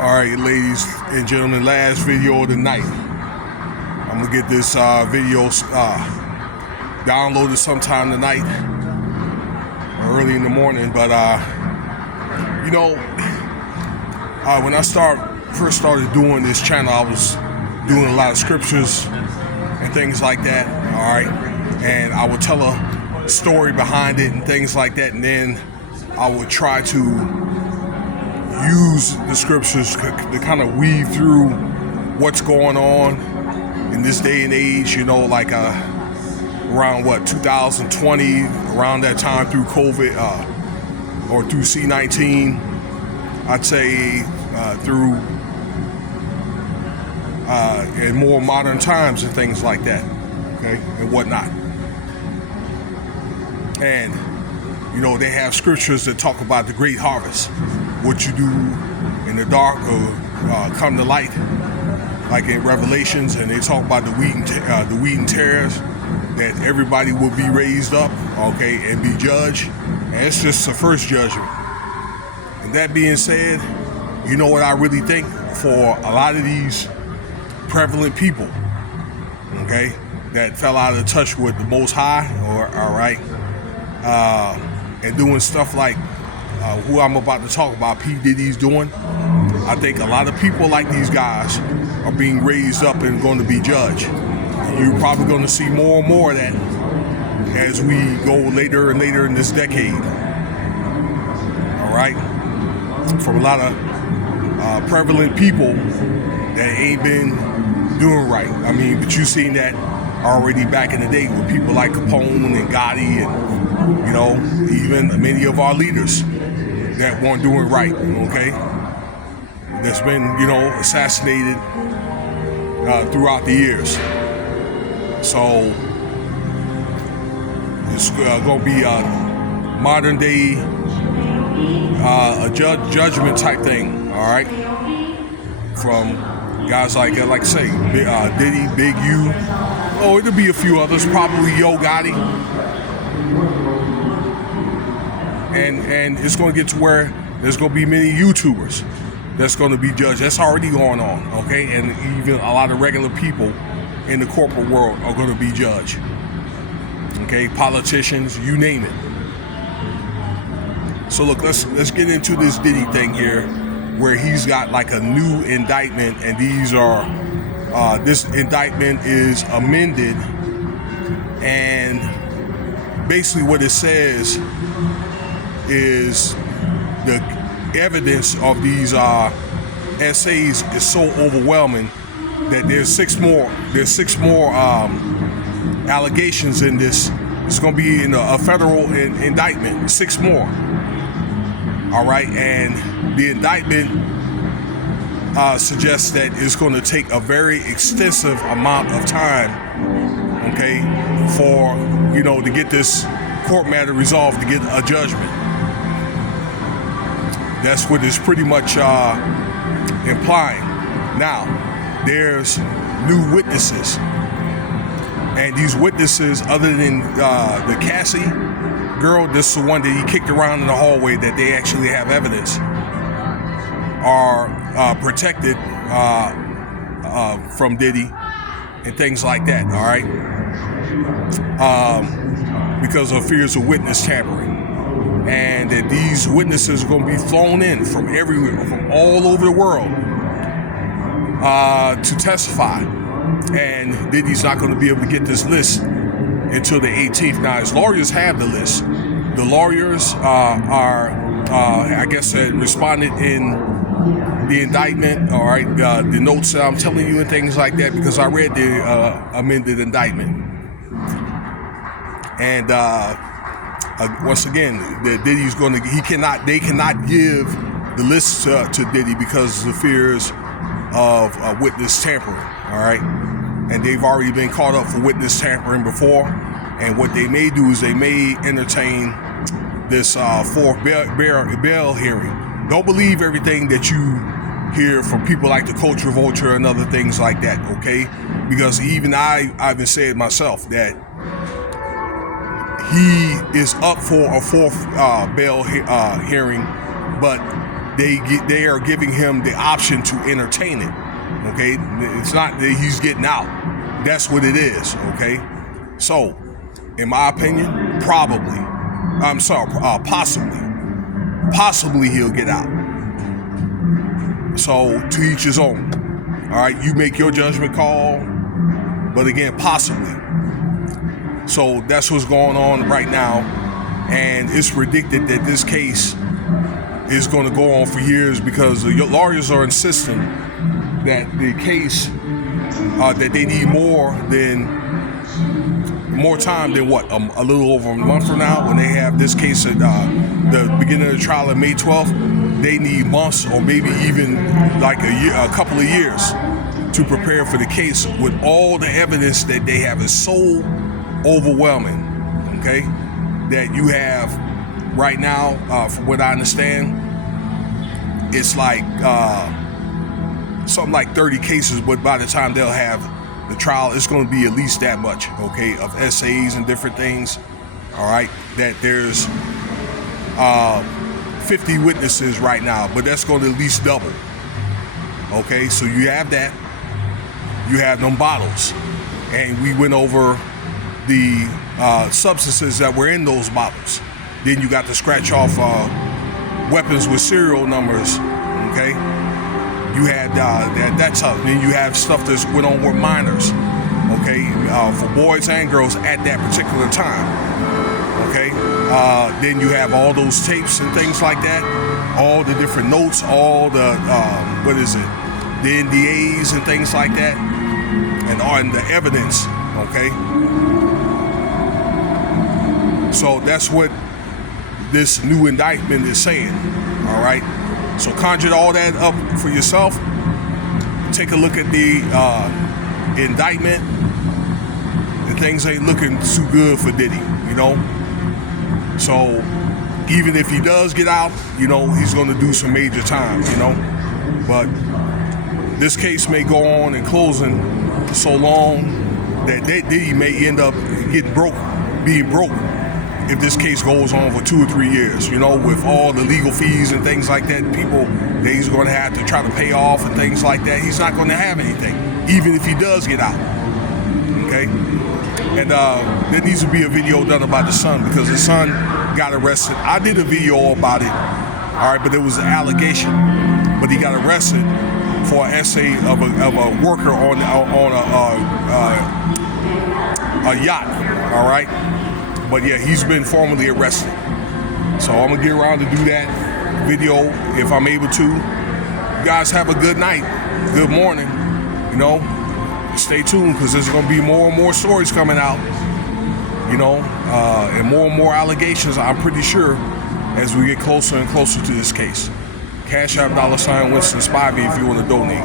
All right, ladies and gentlemen, last video of the night. I'm gonna get this video downloaded sometime tonight or early in the morning. But when I first started doing this channel, I was doing a lot of scriptures and things like that. All right, and I would tell a story behind it and things like that, and then I would try to use the scriptures to kind of weave through what's going on in this day and age, like around 2020, around that time through COVID or through C-19, I'd say through and more modern times and things like that, okay, and whatnot. And they have scriptures that talk about the great harvest. What you do in the dark or come to light, like in Revelations, and they talk about the wheat and tares, that everybody will be raised up, okay, and be judged. And it's just the first judgment. And that being said, you know what I really think for a lot of these prevalent people, okay, that fell out of touch with the Most High, and doing stuff like who I'm about to talk about, PDiddy's doing. I think a lot of people like these guys are being raised up and going to be judged. You're probably going to see more and more of that as we go later and later in this decade. All right? From a lot of prevalent people that ain't been doing right. I mean, but you've seen that already back in the day with people like Capone and Gotti and, even many of our leaders that weren't doing right, okay? That's been, assassinated throughout the years. So it's going to be a modern day a judgment type thing, all right? From guys like I say, Diddy, Big U. Oh, it'll be a few others, probably Yo Gotti. And it's going to get to where there's going to be many YouTubers that's going to be judged. That's already going on, okay? And even a lot of regular people in the corporate world are going to be judged, okay? Politicians, you name it. So look, let's get into this Diddy thing here, where he's got like a new indictment, and these are this indictment is amended, and basically what it says is the evidence of these essays is so overwhelming that there's six more allegations in this. It's going to be in a federal indictment, 6 more. All right, and the indictment suggests that it's going to take a very extensive amount of time, okay, for to get this court matter resolved, to get a judgment. That's what it's pretty much implying. Now, there's new witnesses, and these witnesses, other than the Cassie girl, this is the one that he kicked around in the hallway, that they actually have evidence, are protected from Diddy and things like that, all right? Because of fears of witness tampering. And that these witnesses are going to be flown in from everywhere, from all over the world to testify. And Diddy's not going to be able to get this list until the 18th. Now, his lawyers have the list. The lawyers responded in the indictment, all right, the notes that I'm telling you and things like that, because I read the amended indictment. And once again, Diddy's they cannot give the list to Diddy because of the fears of witness tampering, all right? And they've already been caught up for witness tampering before. And what they may do is they may entertain this fourth bail hearing. Don't believe everything that you hear from people like the Culture Vulture and other things like that, okay? Because even I've said myself that he is up for a fourth bail hearing but they are giving him the option to entertain it. Okay, it's not that he's getting out. That's what it is. Okay, so in my opinion, possibly he'll get out. So to each his own. All right, you make your judgment call, but again, possibly. So that's what's going on right now, and it's predicted that this case is going to go on for years because the lawyers are insisting that the case that they need more time than what, a little over a month from now, when they have this case at the beginning of the trial on May 12th. They need months or maybe even like a couple of years to prepare for the case, with all the evidence that they have is so overwhelming. Okay, that you have right now, from what I understand, it's like something like 30 cases, but by the time they'll have the trial, it's going to be at least that much, okay, of essays and different things. All right, that there's 50 witnesses right now, but that's going to at least double. Okay, so you have that. You have them bottles, and we went over the substances that were in those bottles. Then you got to scratch off weapons with serial numbers. Okay, you had that's up. Then you have stuff that's went on with minors. Okay, for boys and girls at that particular time. Okay, then you have all those tapes and things like that, all the different notes, all the the NDAs and things like that, and the evidence. Okay, so that's what this new indictment is saying. All right, so conjure all that up for yourself. Take a look at the indictment, and things ain't looking too good for Diddy, you know. So even if he does get out, you know, he's going to do some major time, you know. But this case may go on in closing so long that Diddy may end up being broke if this case goes on for 2 or 3 years, you know, with all the legal fees and things like that, people that he's going to have to try to pay off and things like that. He's not going to have anything, even if he does get out. Okay? And there needs to be a video done about the son, because the son got arrested. I did a video about it, all right, but it was an allegation. But he got arrested for an essay of a worker on a yacht, all right? But yeah, he's been formally arrested. So I'm gonna get around to do that video if I'm able to. You guys have a good night, good morning, you know. Stay tuned, because there's going to be more and more stories coming out, you know, and more allegations, I'm pretty sure, as we get closer and closer to this case. Cash App $Winston Spivey if you want to donate.